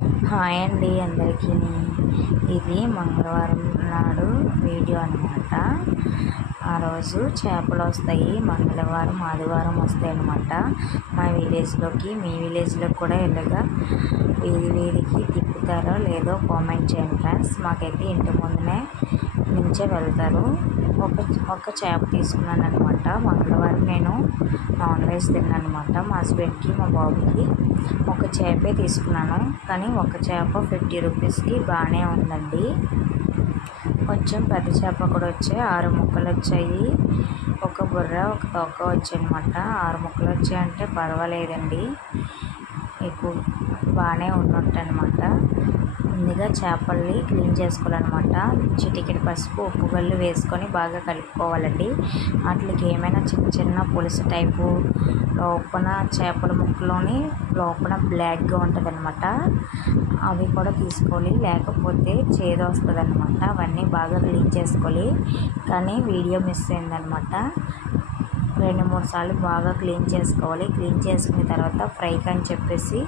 Hi అండి అందరికీ. ఇది మంగళవారం నాడు వీడియో అనమాట. ఆ రోజు చేపలు వస్తాయి, మంగళవారం ఆదివారం వస్తాయి అనమాట మా విలేజ్లోకి. మీ విలేజ్లోకి కూడా ఇలాగా వీధికి తిప్పుతారో లేదో కామెంట్ చేయండి ఫ్రెండ్స్. మాకైతే ఇంటి ముందునే నుంచే వెళ్తారు. ఒక చేప తీసుకున్నాను అనమాట. మంగళవారం నేను నాన్ వెజ్ తిన్నాను అనమాట. మా హస్బెండ్కి మా బాబుకి ఒక చేపే తీసుకున్నాను, కానీ ఒక చేప 50 రూపీస్కి బాగానే ఉందండి. కొంచెం పెద్ద చేప కూడా వచ్చాయి, 6 ముక్కలు వచ్చాయి. ఒక బుర్ర ఒక తొక్క వచ్చాయి అనమాట. 6 ముక్కలు వచ్చాయంటే పర్వాలేదండి, ఎక్కువ బాగానే ఉన్నట్టు అనమాట. ముందుగా చేపల్ని క్లీన్ చేసుకోవాలన్నమాట. చిటికెడు పసుపు ఉప్పు గల్లు వేసుకొని బాగా కలుపుకోవాలండి. వాటికి ఏమైనా చిన్న చిన్న పులుసు టైపు లోపల చేపల ముక్కలోని లోపల బ్లాక్గా ఉంటుంది అనమాట, అవి కూడా తీసుకోవాలి, లేకపోతే చేదు వస్తుంది అనమాట. అవన్నీ బాగా క్లీన్ చేసుకోవాలి, కానీ వీడియో మిస్ అయిందనమాట. 2-3 సార్లు బాగా క్లీన్ చేసుకోవాలి. క్లీన్ చేసుకున్న తర్వాత ఫ్రైకి అని చెప్పేసి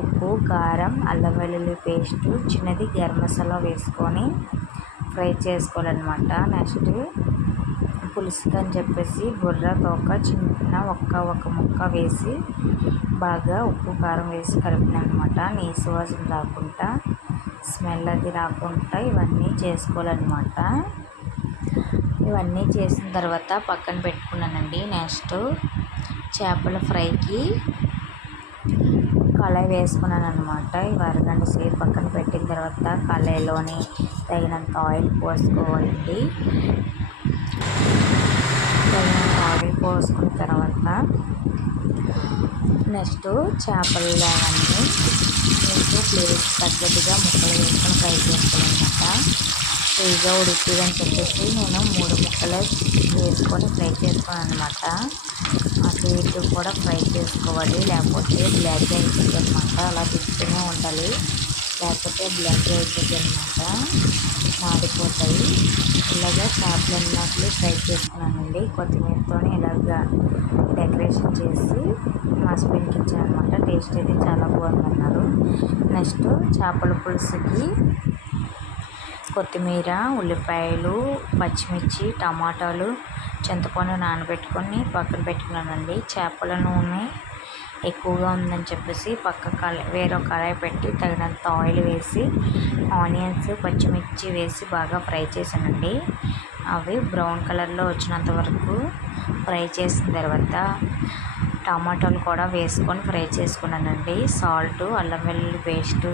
ఉప్పు, కారం, అల్లం వెల్లుల్లి పేస్టు, చిన్నది గరం మసాలా వేసుకొని ఫ్రై చేసుకోవాలన్నమాట. నెక్స్ట్ పులుసుకి అని చెప్పేసి బుర్ర తోక చిన్న ఒక ముక్క వేసి బాగా ఉప్పు కారం వేసి కలిపినమాట. నీసు వాసన రాకుండా, స్మెల్ అది రాకుండా ఇవన్నీ చేసుకోవాలన్నమాట. ఇవన్నీ చేసిన తర్వాత పక్కన పెట్టుకున్నానండి. నెక్స్ట్ చేపల ఫ్రైకి కళాయి వేసుకున్నాను అనమాట. ఇవి అరగంట సేపు పక్కన పెట్టిన తర్వాత కళాయిలోని తగినంత ఆయిల్ పోసుకోవాలండి. తగినంత ఆయిల్ పోసుకున్న తర్వాత నెక్స్ట్ చేపలు అవన్నీ మీకు ప్లేస్ తగ్గట్టుగా ముక్కలు వేసుకొని ఫ్రై చేసుకోవాలన్నమాట. ఫ్రీగా ఉడుకుతుందని చెప్పేసి నేను 3 ముక్కలు వేసుకొని ఫ్రై చేసుకున్నాను అనమాట. అటు ఇటు కూడా ఫ్రై చేసుకోవాలి, లేకపోతే బ్లాక్ అయిపోతుంది అనమాట. అలా తిప్పుతూనే ఉండాలి, లేకపోతే బ్లాక్ అయిపోతుంది అనమాట, మాడిపోతాయి. ఇలాగా చేపలు అన్నట్లు ఫ్రై చేసుకున్నానండి. కొత్తిమీరతో ఇలాగా డెకరేషన్ చేసి మా హస్బెండ్కి ఇచ్చాను అనమాట. టేస్ట్ అయితే చాలా బాగుందన్నారు. నెక్స్ట్ చేపల పులుసుకి కొత్తిమీర, ఉల్లిపాయలు, పచ్చిమిర్చి, టమాటాలు, చింతపండు నానబెట్టుకొని పక్కన పెట్టుకున్నానండి. చేపల నూనె ఎక్కువగా ఉందని చెప్పేసి వేరొక కళాయి పెట్టి తగినంత ఆయిల్ వేసి ఆనియన్స్, పచ్చిమిర్చి వేసి బాగా ఫ్రై చేశానండి. అవి బ్రౌన్ కలర్లో వచ్చినంత వరకు ఫ్రై చేసిన తర్వాత టమాటాలు కూడా వేసుకొని ఫ్రై చేసుకున్నానండి. సాల్ట్, అల్లం వెల్లుల్లి పేస్టు